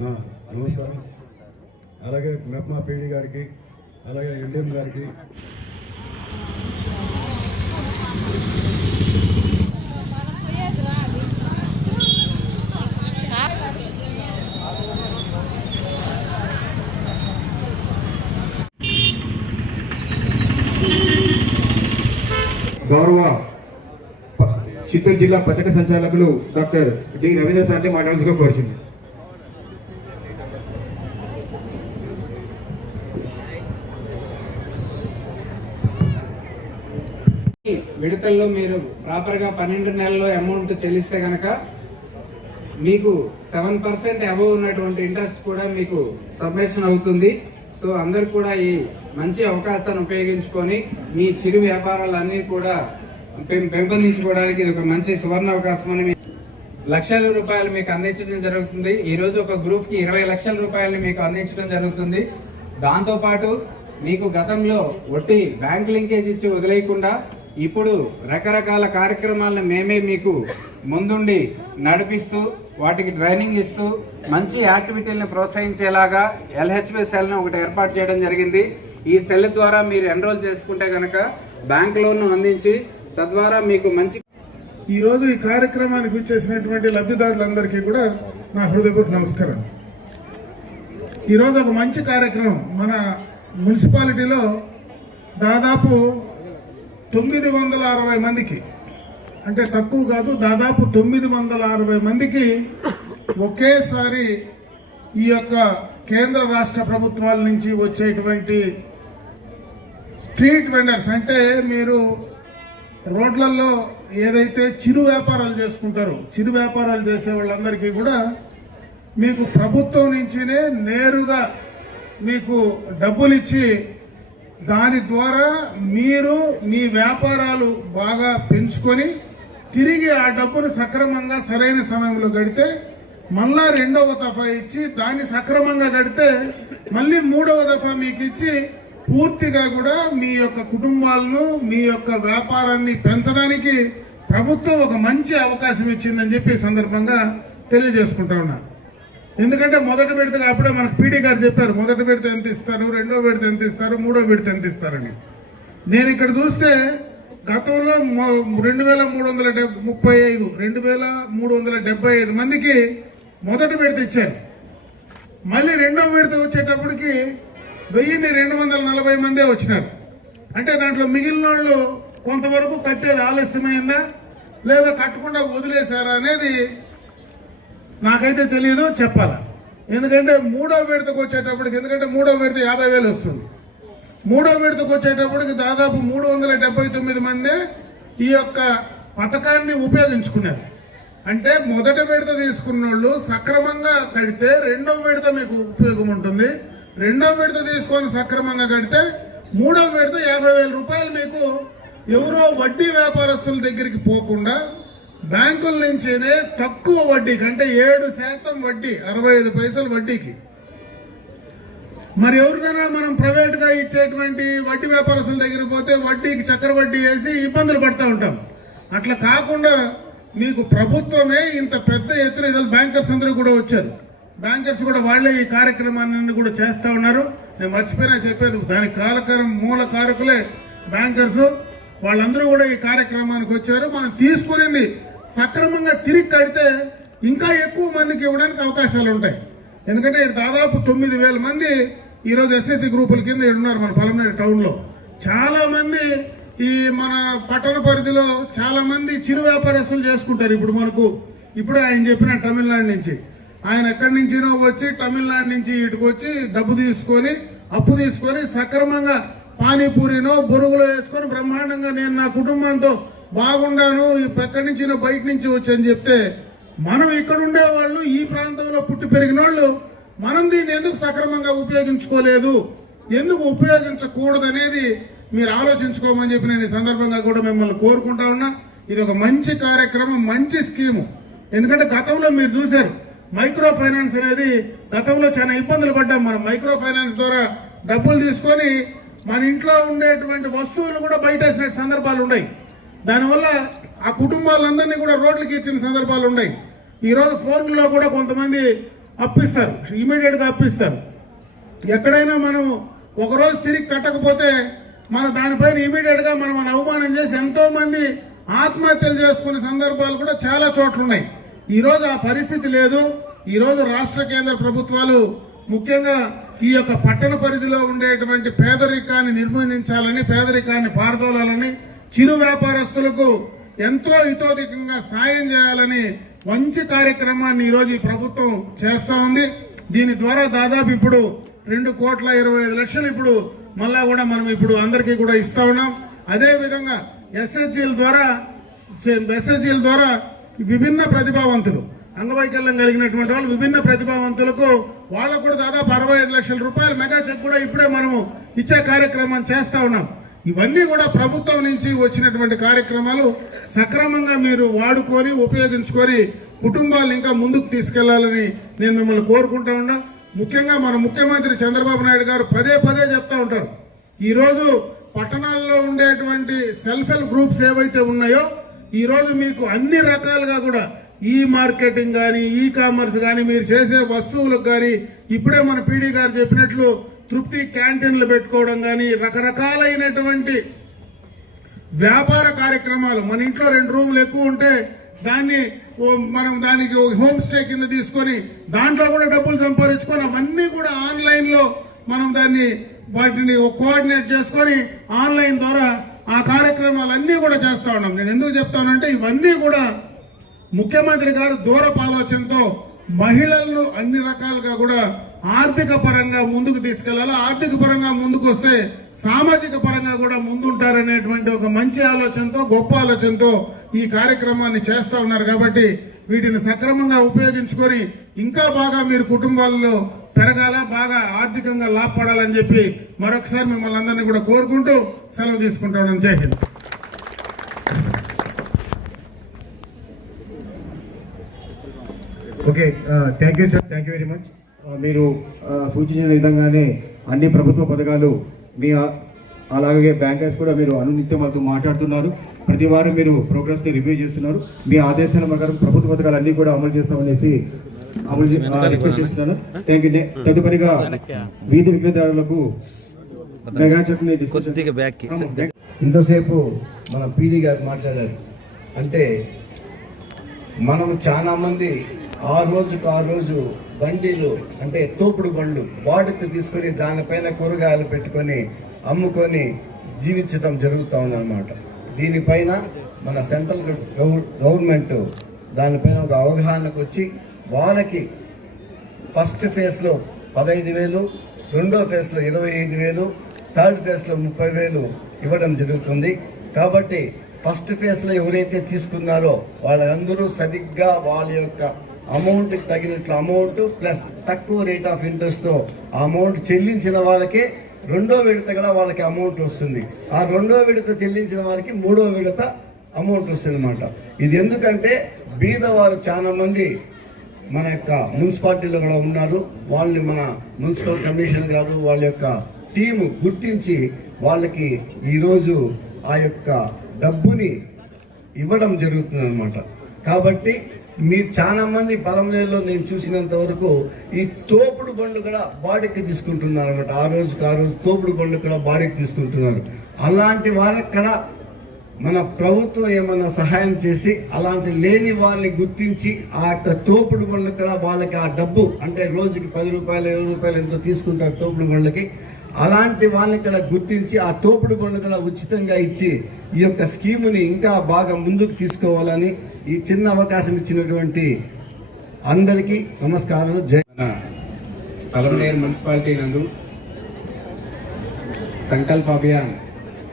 నమస్కారం. అలాగే మెప్మా పీడి గారికి అలాగే ఎల్ఎం గారికి. గౌరవ చిత్తూరు జిల్లా పథక సంచాలకులు డాక్టర్ డి రవీంద్ర సార్ని మాట్లాడుతూ కోరుచున్నాను విడతల్లో మీరు ప్రాపర్గా పన్నెండు నెలల్లో అమౌంట్ చెల్లిస్తే కనుక మీకు సెవెన్ పర్సెంట్ అబవ్ ఉన్నటువంటి ఇంట్రెస్ట్ కూడా మీకు సబ్మిషన్ అవుతుంది. సో అందరు కూడా ఈ మంచి అవకాశాన్ని ఉపయోగించుకొని మీ చిరు వ్యాపారాలన్నీ కూడా పెం- పెంపొందించుకోవడానికి ఇది ఒక మంచి సువర్ణ అవకాశం అని లక్షల రూపాయలు మీకు అందించడం జరుగుతుంది. ఈ రోజు ఒక గ్రూప్కి ఇరవై లక్షల రూపాయలు మీకు అందించడం జరుగుతుంది. దాంతోపాటు మీకు గతంలో వడ్డీ బ్యాంక్ లింకేజ్ ఇచ్చి వదిలేయకుండా ఇప్పుడు రకరకాల కార్యక్రమాలను మేమే మీకు ముందుండి నడిపిస్తూ వాటికి ట్రైనింగ్ ఇస్తూ మంచి యాక్టివిటీలను ప్రోత్సహించేలాగా ఎల్హెచ్బి సెల్ను ఒకటి ఏర్పాటు చేయడం జరిగింది. ఈ సెల్ ద్వారా మీరు ఎన్రోల్ చేసుకుంటే కనుక బ్యాంక్ లోన్ను అందించి తద్వారా మీకు మంచి ఈరోజు ఈ కార్యక్రమానికి వచ్చేసినటువంటి లబ్ధిదారులందరికీ కూడా నా హృదయపూర్వక నమస్కారం ఈరోజు ఒక మంచి కార్యక్రమం మన మున్సిపాలిటీలో దాదాపు తొమ్మిది వందల అరవై మందికి. అంటే తక్కువ కాదు దాదాపు తొమ్మిది వందల అరవై మందికి ఒకేసారి ఈ యొక్క కేంద్ర రాష్ట్ర ప్రభుత్వాల నుంచి వచ్చేటువంటి స్ట్రీట్ వెండర్స్ అంటే మీరు రోడ్లలో ఏదైతే చిరు వ్యాపారాలు చేసుకుంటారో చిరు వ్యాపారాలు చేసే వాళ్ళందరికీ కూడా మీకు ప్రభుత్వం నుంచినే నేరుగా మీకు డబ్బులు ఇచ్చి దాని ద్వారా మీరు మీ వ్యాపారాలు బాగా పెంచుకొని తిరిగి ఆ డబ్బును సక్రమంగా సరైన సమయంలో గడితే మళ్ళా రెండవ దఫా ఇచ్చి దాన్ని సక్రమంగా గడితే మళ్ళీ మూడవ దఫా మీకు ఇచ్చి పూర్తిగా కూడా మీ యొక్క కుటుంబాలను మీ యొక్క వ్యాపారాన్ని పెంచడానికి ప్రభుత్వం ఒక మంచి అవకాశం ఇచ్చిందని చెప్పి సందర్భంగా తెలియజేసుకుంటా ఉన్నాను ఎందుకంటే మొదటి విడతగా అప్పుడే మనకు పీడీ గారు చెప్పారు మొదటి విడత ఎంత ఇస్తారు రెండో విడత ఎంత ఇస్తారు మూడో విడత ఎంత ఇస్తారని. నేను ఇక్కడ చూస్తే గతంలో మొ- రెండు వేల మూడు వందల డెబ్ ముప్పై ఐదు రెండు వేల మూడు వందల డెబ్బై ఐదు మందికి మొదటి విడత ఇచ్చారు. మళ్ళీ రెండో విడత వచ్చేటప్పటికి వెయ్యిన్ని రెండు వందల నలభై మందే వచ్చినారు. అంటే దాంట్లో మిగిలిన వాళ్ళు కొంతవరకు కట్టేది ఆలస్యమైందా లేదా కట్టకుండా వదిలేశారా అనేది నాకైతే తెలియదు చెప్పాలా. ఎందుకంటే మూడో విడతకు వచ్చేటప్పటికి ఎందుకంటే మూడో విడత యాభై వేలు వస్తుంది. మూడో విడతకు వచ్చేటప్పటికి దాదాపు మూడు వందల డెబ్బై తొమ్మిది మంది ఈ యొక్క పథకాన్ని ఉపయోగించుకున్నారు. అంటే మొదటి విడత తీసుకున్న వాళ్ళు సక్రమంగా కడితే రెండో విడత మీకు ఉపయోగం ఉంటుంది. రెండో విడత తీసుకొని సక్రమంగా కడితే మూడో విడత యాభై రూపాయలు మీకు ఎవరో వడ్డీ వ్యాపారస్తుల దగ్గరికి పోకుండా బ్యాంకుల నుంచినే తక్కువ వడ్డీకి అంటే ఏడు శాతం వడ్డీ అరవై ఐదు పైసలు వడ్డీకి. మరి ఎవరికైనా మనం ప్రైవేట్గా ఇచ్చేటువంటి వడ్డీ వ్యాపారస్తుల దగ్గర పోతే వడ్డీకి చక్కెర వడ్డీ వేసి ఇబ్బందులు పడుతూ ఉంటాం. అట్లా కాకుండా మీకు ప్రభుత్వమే ఇంత పెద్ద ఎత్తున ఈరోజు బ్యాంకర్స్ అందరూ కూడా వచ్చారు. బ్యాంకర్స్ కూడా వాళ్ళే ఈ కార్యక్రమాన్ని కూడా చేస్తూ ఉన్నారు. నేను మర్చిపోయినా చెప్పేది దాని కారకరం మూల కారకులే బ్యాంకర్స్. వాళ్ళందరూ కూడా ఈ కార్యక్రమానికి వచ్చారు. మనం తీసుకునింది సక్రమంగా తిరిగి కడితే ఇంకా ఎక్కువ మందికి ఇవ్వడానికి అవకాశాలు ఉంటాయి. ఎందుకంటే ఇక్కడ దాదాపు తొమ్మిది వేల మంది ఈరోజు ఎస్ఎస్సి గ్రూపుల కింద ఉన్నారు మన పలమనేరు టౌన్లో. చాలామంది ఈ మన పట్టణ పరిధిలో చాలామంది చిరు వ్యాపారస్తులు చేసుకుంటారు. ఇప్పుడు మనకు ఇప్పుడే ఆయన చెప్పిన తమిళనాడు నుంచి. ఆయన ఎక్కడి నుంచినో వచ్చి తమిళనాడు నుంచి ఇటుకు వచ్చి డబ్బు తీసుకొని అప్పు తీసుకొని సక్రమంగా పానీపూరినో బొరుగులో వేసుకొని బ్రహ్మాండంగా నేను నా కుటుంబంతో బాగుండాను ఎక్కడి నుంచి బయట నుంచి వచ్చని చెప్తే మనం ఇక్కడ ఉండేవాళ్ళు ఈ ప్రాంతంలో పుట్టి పెరిగిన వాళ్ళు మనం దీన్ని ఎందుకు సక్రమంగా ఉపయోగించుకోలేదు ఎందుకు ఉపయోగించకూడదు అనేది మీరు ఆలోచించుకోమని చెప్పి నేను ఈ సందర్భంగా కూడా మిమ్మల్ని కోరుకుంటా ఉన్నా. ఇది ఒక మంచి కార్యక్రమం మంచి స్కీము. ఎందుకంటే గతంలో మీరు చూశారు మైక్రో ఫైనాన్స్ అనేది గతంలో చాలా ఇబ్బందులు పడ్డాం మనం. మైక్రో ఫైనాన్స్ ద్వారా డబ్బులు తీసుకొని మన ఇంట్లో ఉండేటువంటి వస్తువులు కూడా బయటేసిన సందర్భాలు ఉన్నాయి. దానివల్ల ఆ కుటుంబాలందరినీ కూడా రోడ్లకి ఇచ్చిన సందర్భాలు ఉన్నాయి. ఈరోజు ఫోన్లో కూడా కొంతమంది అప్పిస్తారు. ఇమీడియట్గా అప్పిస్తారు. ఎక్కడైనా మనం ఒకరోజు తిరిగి కట్టకపోతే మన దానిపైన ఇమీడియట్గా మనం మన అవమానం చేసి ఎంతోమంది ఆత్మహత్యలు చేసుకునే సందర్భాలు కూడా చాలా చోట్ల ఉన్నాయి. ఈ రోజు ఆ పరిస్థితి లేదు. ఈరోజు రాష్ట్ర కేంద్ర ప్రభుత్వాలు ముఖ్యంగా ఈ యొక్క పట్టణ పరిధిలో ఉండేటువంటి పేదరికాన్ని నిర్మూలించాలని పేదరికాన్ని పారదోలాలని చిరు వ్యాపారస్తులకు ఎంతో హితోధికంగా సాయం చేయాలని మంచి కార్యక్రమాన్ని ఈరోజు ఈ ప్రభుత్వం చేస్తూ ఉంది. దీని ద్వారా దాదాపు ఇప్పుడు రెండు కోట్ల ఇరవై ఐదు లక్షలు ఇప్పుడు మళ్ళా కూడా మనం ఇప్పుడు అందరికీ కూడా ఇస్తా ఉన్నాం. అదేవిధంగా ఎస్ఎస్జీల ద్వారా ఎస్ఎస్జీల ద్వారా విభిన్న ప్రతిభావంతులు అంగవైకల్యం కలిగినటువంటి వాళ్ళు విభిన్న ప్రతిభావంతులకు వాళ్ళకు కూడా దాదాపు అరవై ఐదు లక్షల రూపాయల మెగా చెక్ కూడా ఇప్పుడే మనము ఇచ్చే కార్యక్రమం చేస్తా ఉన్నాం. ఇవన్నీ కూడా ప్రభుత్వం నుంచి వచ్చినటువంటి కార్యక్రమాలు సక్రమంగా మీరు వాడుకొని ఉపయోగించుకొని కుటుంబాలను ఇంకా ముందుకు తీసుకెళ్ళాలని నేను మిమ్మల్ని కోరుకుంటా ఉన్నా. ముఖ్యంగా మన ముఖ్యమంత్రి చంద్రబాబు నాయుడు గారు పదే పదే చెప్తా ఉంటారు. ఈరోజు పట్టణాల్లో ఉండేటువంటి సెల్ఫ్ హెల్ప్ గ్రూప్స్ ఏవైతే ఉన్నాయో ఈరోజు మీకు అన్ని రకాలుగా కూడా ఈ మార్కెటింగ్ కానీ ఈ కామర్స్ కానీ మీరు చేసే వస్తువులకు కానీ ఇప్పుడే మన పీడీ గారు చెప్పినట్లు తృప్తి క్యాంటీన్లు పెట్టుకోవడం కానీ రకరకాలైనటువంటి వ్యాపార కార్యక్రమాలు. మన ఇంట్లో రెండు రూములు ఎక్కువ ఉంటే దాన్ని ఓ మనం దానికి హోమ్ స్టే కింద తీసుకొని దాంట్లో కూడా డబ్బులు సంపాదించుకొని అవన్నీ కూడా ఆన్లైన్లో మనం దాన్ని వాటిని కోఆర్డినేట్ చేసుకొని ఆన్లైన్ ద్వారా ఆ కార్యక్రమాలన్నీ కూడా చేస్తా ఉన్నాం. నేను ఎందుకు చెప్తానంటే ఇవన్నీ కూడా ముఖ్యమంత్రి గారు దూరపు ఆలోచనతో మహిళలను అన్ని రకాలుగా కూడా ఆర్థిక పరంగా ముందుకు తీసుకెళ్ళాలి ఆర్థిక పరంగా ముందుకు వస్తే సామాజిక పరంగా కూడా ముందుంటారనేటువంటి ఒక మంచి ఆలోచనతో గొప్ప ఆలోచనతో ఈ కార్యక్రమాన్ని చేస్తూ ఉన్నారు కాబట్టి వీటిని సక్రమంగా ఉపయోగించుకొని ఇంకా బాగా మీరు కుటుంబాల్లో పెరగాల బాగా ఆర్థికంగా లాభపడాలని చెప్పి మరొకసారి మిమ్మల్ని అందరినీ కూడా కోరుకుంటూ సెలవు తీసుకుంటాను జై Hind. Okay thank you sir thank you very much మీరు సూచించిన విధంగానే అన్ని ప్రభుత్వ పథకాలు మీ అలాగే బ్యాంకర్స్ కూడా మీరు అనునిత్యం మాతో మాట్లాడుతున్నారు. ప్రతి వారం మీరు ప్రోగ్రెస్ని రివ్యూ చేస్తున్నారు. మీ ఆదేశాల ప్రకారం ప్రభుత్వ పథకాలు అన్ని కూడా అమలు చేస్తామనేసి అమలు రిక్వెస్ట్ చేస్తున్నాను. థ్యాంక్ యూ తదుపరిగా వీధి విక్రేతలకు మెగా. ఇంతసేపు మన పీడీ గారు మాట్లాడారు. అంటే మనం చాలా మంది ఆ రోజుకు ఆ రోజు బండిలు అంటే తోపుడు బండ్లు బాడుకు తీసుకొని దానిపైన కూరగాయలు పెట్టుకొని అమ్ముకొని జీవించడం జరుగుతూ ఉందన్నమాట. దీనిపైన మన సెంట్రల్ గవర్నమెంట్ దానిపైన ఒక అవగాహనకు వచ్చి వాళ్ళకి ఫస్ట్ ఫేజ్లో పదహైదు వేలు రెండో ఫేజ్లో ఇరవై ఐదు వేలు థర్డ్ ఫేజ్లో ముప్పై వేలు ఇవ్వడం జరుగుతుంది. కాబట్టి ఫస్ట్ ఫేజ్లో ఎవరైతే తీసుకున్నారో వాళ్ళందరూ సరిగ్గా వాళ్ళ యొక్క అమౌంట్కి తగినట్లు అమౌంట్ ప్లస్ తక్కువ రేట్ ఆఫ్ ఇంట్రెస్ట్తో ఆ అమౌంట్ చెల్లించిన వాళ్ళకే రెండో విడత కూడా వాళ్ళకి అమౌంట్ వస్తుంది. ఆ రెండో విడత చెల్లించిన వారికి మూడో విడత అమౌంట్ వస్తుంది అనమాట ఇది ఎందుకంటే బీదవారు చాలా మంది మన యొక్క మున్సిపాలిటీలో కూడా ఉన్నారు. వాళ్ళని మన మున్సిపల్ కమిషన్ గారు వాళ్ళ యొక్క టీము గుర్తించి వాళ్ళకి ఈరోజు ఆ యొక్క డబ్బుని ఇవ్వడం జరుగుతుంది అనమాట కాబట్టి మీరు చాలా మంది పొలంలో నేను చూసినంత వరకు ఈ తోపుడు బండ్లు కూడా బాడీకి తీసుకుంటున్నారు అనమాట ఆ రోజుకి ఆ రోజు తోపుడు బండ్లు కూడా బాడీకి తీసుకుంటున్నారు. అలాంటి వాళ్ళకి కూడా మన ప్రభుత్వం ఏమైనా సహాయం చేసి అలాంటి లేని వాళ్ళని గుర్తించి ఆ యొక్క తోపుడు బండ్లు కూడా వాళ్ళకి ఆ డబ్బు అంటే రోజుకి పది రూపాయలు ఇరవై రూపాయలు ఎంతో తీసుకుంటారు తోపుడు బండ్లకి. అలాంటి వాళ్ళని ఇక్కడ గుర్తించి ఆ తోపుడు బండ్లు కూడా ఉచితంగా ఇచ్చి ఈ యొక్క స్కీముని ఇంకా బాగా ముందుకు తీసుకోవాలని ఈ చిన్న అవకాశం ఇచ్చినటువంటి అందరికీ నమస్కారం జై మన మున్సిపాలిటీ నందు సంకల్ప అభియాన్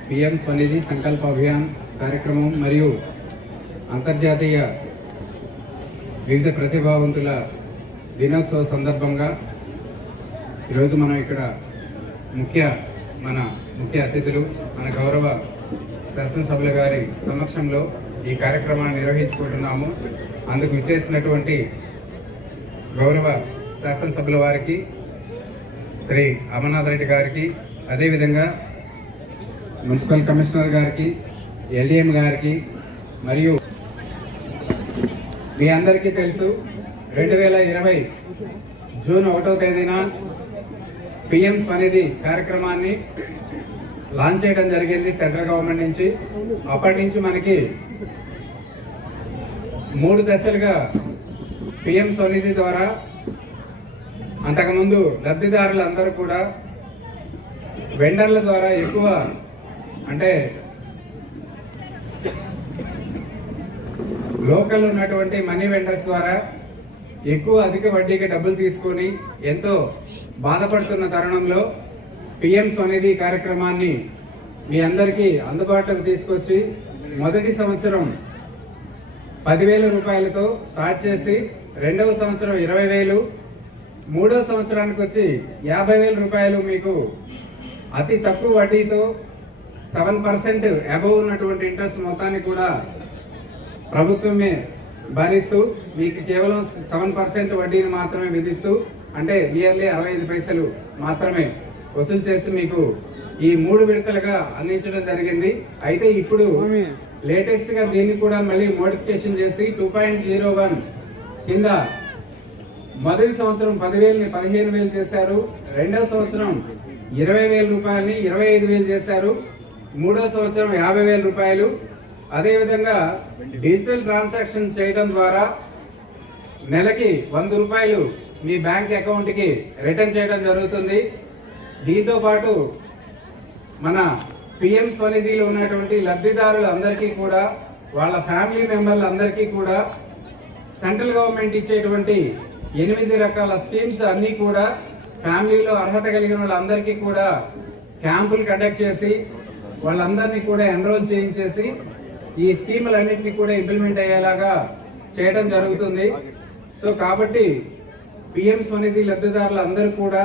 పిఎం స్వనిధి సంకల్ప అభియాన్ కార్యక్రమం మరియు అంతర్జాతీయ వివిధ ప్రతిభావంతుల దినోత్సవ సందర్భంగా ఈరోజు మనం ఇక్కడ ముఖ్య మన ముఖ్య అతిథులు మన గౌరవ శాసనసభ్యుల గారి సమక్షంలో ఈ కార్యక్రమాన్ని నిర్వహించుకుంటున్నాము. అందుకు విచ్చేసినటువంటి గౌరవ శాసనసభ్యుల వారికి శ్రీ అమర్నాథ్ రెడ్డి గారికి అదేవిధంగా మున్సిపల్ కమిషనర్ గారికి ఎల్డిఎం గారికి మరియు మీ అందరికీ తెలుసు రెండు వేల ఇరవై జూన్ ఒకటో తేదీన పిఎం స్వనిధి కార్యక్రమాన్ని లాంచ్ చేయడం జరిగింది సెంట్రల్ గవర్నమెంట్ నుంచి. అప్పటి నుంచి మనకి మూడు దశలుగా పిఎం స్వనిధి ద్వారా అంతకుముందు లబ్ధిదారులు అందరూ కూడా వెండర్ల ద్వారా ఎక్కువ అంటే లోకల్ ఉన్నటువంటి మనీ వెండర్స్ ద్వారా ఎక్కువ అధిక వడ్డీకి డబ్బులు తీసుకొని ఎంతో బాధపడుతున్న తరుణంలో పిఎం స్వనిధి కార్యక్రమాన్ని మీ అందరికీ అందుబాటులోకి తీసుకొచ్చి మొదటి సంవత్సరం పదివేల రూపాయలతో స్టార్ట్ చేసి రెండవ సంవత్సరం ఇరవై వేలు మూడో సంవత్సరానికి వచ్చి యాభై వేల రూపాయలు మీకు అతి తక్కువ వడ్డీతో సెవెన్ పర్సెంట్ అబవ్ ఉన్నటువంటి ఇంట్రెస్ట్ మొత్తాన్ని కూడా ప్రభుత్వమే భరిస్తూ మీకు కేవలం సెవెన్ పర్సెంట్ వడ్డీని మాత్రమే విధిస్తూ అంటే నియర్లీ అరవై ఐదు పైసలు మాత్రమే వసూలు చేసి మీకు ఈ మూడు విడతలుగా అందించడం జరిగింది. అయితే ఇప్పుడు లేటెస్ట్గా దీన్ని కూడా మళ్ళీ మోడిఫికేషన్ చేసి టూ పాయింట్ జీరో వన్ కింద మొదటి సంవత్సరం పదివేలని పదిహేను వేలు చేశారు రెండవ సంవత్సరం ఇరవై వేల రూపాయలని ఇరవై ఐదు వేలు చేశారు మూడో సంవత్సరం యాభై వేల రూపాయలు. అదేవిధంగా డిజిటల్ ట్రాన్సాక్షన్ చేయడం ద్వారా నెలకి వంద రూపాయలు మీ బ్యాంక్ అకౌంట్కి రిటర్న్ చేయడం జరుగుతుంది. దీంతో పాటు మన పిఎం స్వనిధిలో ఉన్నటువంటి లబ్ధిదారులు అందరికీ కూడా వాళ్ళ ఫ్యామిలీ మెంబర్లు అందరికీ కూడా సెంట్రల్ గవర్నమెంట్ ఇచ్చేటువంటి ఎనిమిది రకాల స్కీమ్స్ అన్నీ కూడా ఫ్యామిలీలో అర్హత కలిగిన వాళ్ళందరికీ కూడా క్యాంపులు కండక్ట్ చేసి వాళ్ళందరినీ కూడా ఎన్రోల్ చేయించేసి ఈ స్కీములన్నింటినీ కూడా ఇంప్లిమెంట్ అయ్యేలాగా చేయడం జరుగుతుంది. సో కాబట్టి పిఎం స్వనిధి లబ్ధిదారులు అందరూ కూడా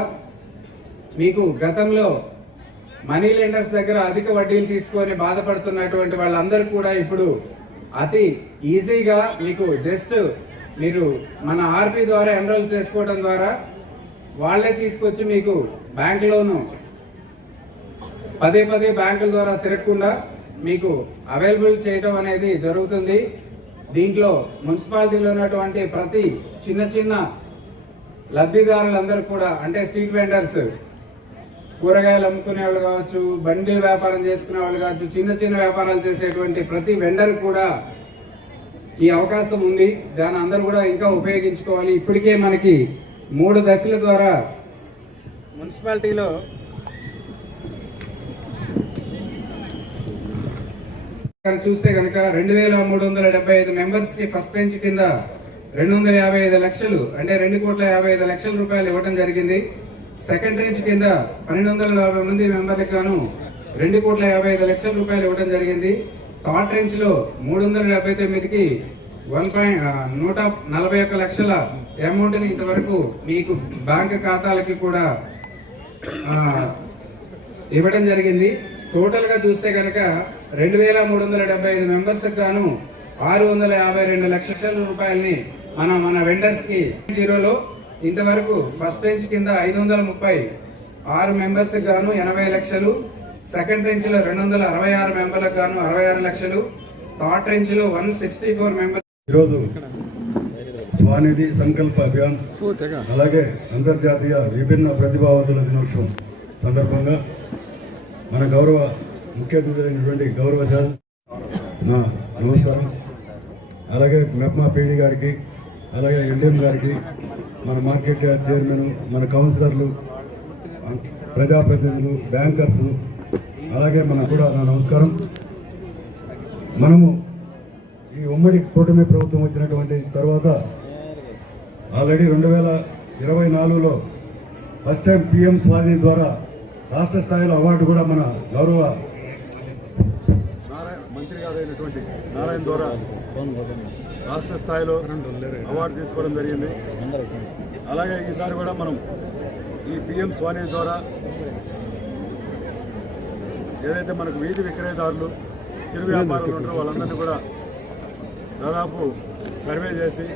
మీకు గతంలో మనీ లెండర్స్ దగ్గర అధిక వడ్డీలు తీసుకొని బాధపడుతున్నటువంటి వాళ్ళందరూ కూడా ఇప్పుడు అతి ఈజీగా మీకు జస్ట్ మీరు మన ఆర్పి ద్వారా ఎన్రోల్ చేసుకోవడం ద్వారా వాళ్ళే తీసుకొచ్చి మీకు బ్యాంక్ లోను పదే పదే బ్యాంకుల ద్వారా తిరగకుండా మీకు అవైలబుల్ చేయడం అనేది జరుగుతుంది. దీంట్లో మున్సిపాలిటీలో ఉన్నటువంటి ప్రతి చిన్న చిన్న లబ్ధిదారులందరూ కూడా అంటే స్ట్రీట్ వెండర్స్ కూరగాయలు అమ్ముకునే వాళ్ళు కావచ్చు బండి వ్యాపారం చేసుకునే వాళ్ళు కావచ్చు చిన్న చిన్న వ్యాపారాలు చేసేటువంటి ప్రతి వెండర్ కూడా ఈ అవకాశం ఉంది. దాన్ని అందరూ కూడా ఇంకా ఉపయోగించుకోవాలి. ఇప్పటికే మనకి మూడు దశల ద్వారా మున్సిపాలిటీలో చూస్తే కనుక రెండు వేల మూడు వందల డెబ్బై ఐదు మెంబర్స్కి ఫస్ట్ బెంచ్ కింద రెండు వందల యాభై ఐదు లక్షలు అంటే రెండు కోట్ల యాభై ఐదు లక్షల రూపాయలు ఇవ్వడం జరిగింది. సెకండ్ రేంజ్ కింద పన్నెండు వందల నలభై మంది మెంబర్లకు గాను రెండు కోట్ల యాభై ఐదు లక్షల రూపాయలు ఇవ్వడం జరిగింది. థర్డ్ రేంజ్లో మూడు వందల డెబ్బై తొమ్మిదికి వన్ పాయింట్ నూట నలభై ఒక్క లక్షల అమౌంట్ని ఇంతవరకు మీకు బ్యాంక్ ఖాతాలకి కూడా ఇవ్వడం జరిగింది. టోటల్గా చూస్తే కనుక రెండు వేల మూడు వందల డెబ్బై ఐదు మెంబర్స్కి గాను ఆరు వందల యాభై రెండు లక్షల రూపాయలని మనం మన వెండర్స్కి జీరోలో ఇంతవరకు ఫస్ట్ రేంజ్ కింద ఐదు వందల ముప్పై ఆరు మెంబర్స్ గాను ఎనభై లక్షలు సెకండ్ రేంజ్లో రెండు వందల అరవై ఆరు మెంబర్లకు గాను అరవై ఆరు లక్షలు థర్డ్ రేంజ్లో వన్ సిక్స్టీ ఫోర్ మెంబర్ ఈరోజు స్వానిధి సంకల్ప అభియాన్ అలాగే అంతర్జాతీయ విభిన్న ప్రతిభావంతుల దినోత్సవం సందర్భంగా మన గౌరవ ముఖ్య అతిథులైనటువంటి గౌరవ నమస్కారం. అలాగే మెప్మా పీడి గారికి అలాగే ఎల్ఎం గారికి మన మార్కెట్ యార్డ్ చైర్మన్ మన కౌన్సిలర్లు ప్రజాప్రతినిధులు బ్యాంకర్స్ అలాగే మన కూడా నా నమస్కారం. మనము ఈ ఉమ్మడి కూటమి ప్రభుత్వం వచ్చినటువంటి తర్వాత ఆల్రెడీ రెండు వేల ఇరవై నాలుగులో ఫస్ట్ టైం పిఎం స్వాధి ద్వారా రాష్ట్ర స్థాయిలో అవార్డు కూడా మన గౌరవ నారాయణ మంత్రి గారు అయినటువంటి నారాయణ ద్వారా రాష్ట్ర స్థాయిలో అవార్డు తీసుకోవడం జరిగింది. అలాగే ఈసారి కూడా మనం ఈ పిఎం స్వానిధి ద్వారా ఏదైతే మనకు వీధి విక్రయదారులు చిరు వ్యాపారులు ఉంటారో వాళ్ళందరినీ కూడా దాదాపు సర్వే చేసి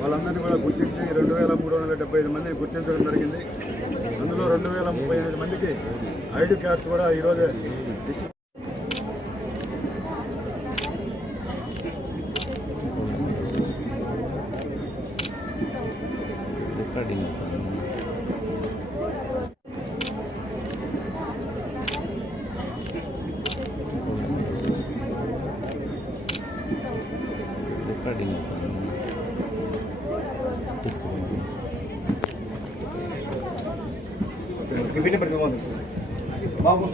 వాళ్ళందరినీ కూడా గుర్తించి రెండు వేల మూడు వందల డెబ్బై ఐదు మందిని గుర్తించడం జరిగింది. అందులో రెండు వేల ముప్పై ఎనిమిది మందికి ఐడి కార్డ్స్ కూడా ఈరోజే బాబు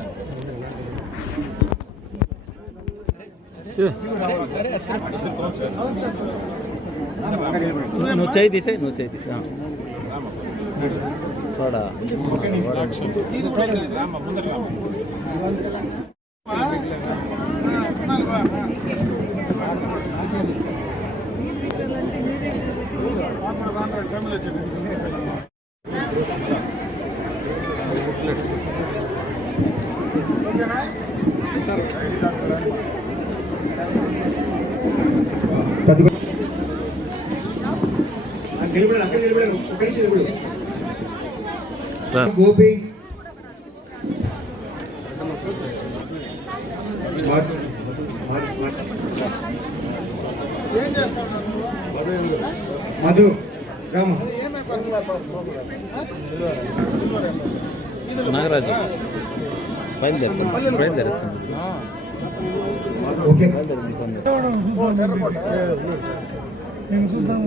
నువ్వు చేయి తీసే నువ్వు చేయి తీసే थोड़ा వచ్చింది గోపి? మధు రామ? నాగరాజు. బయలుదేరుతాం బయలుదేరేస్తాను. ఓకే. నేను చూద్దాం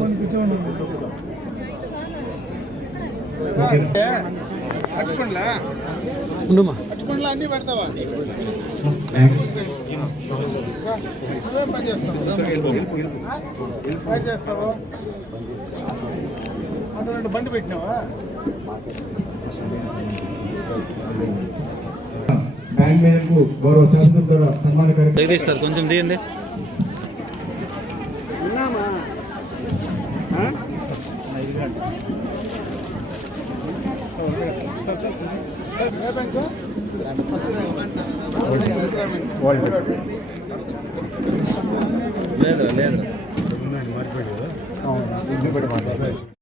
అన్ని పెడతావా? చేస్తావు పని చేస్తావు. అటు రెండు బండి పెట్టినావా? బ్యాంక్ మేరకు గౌరవ శాసన ద్వారా సన్మాన కార్యక్రమం. జగదీష్ కొంచెం తీయండి. ఏ బ్యాంకు లేదు లేదు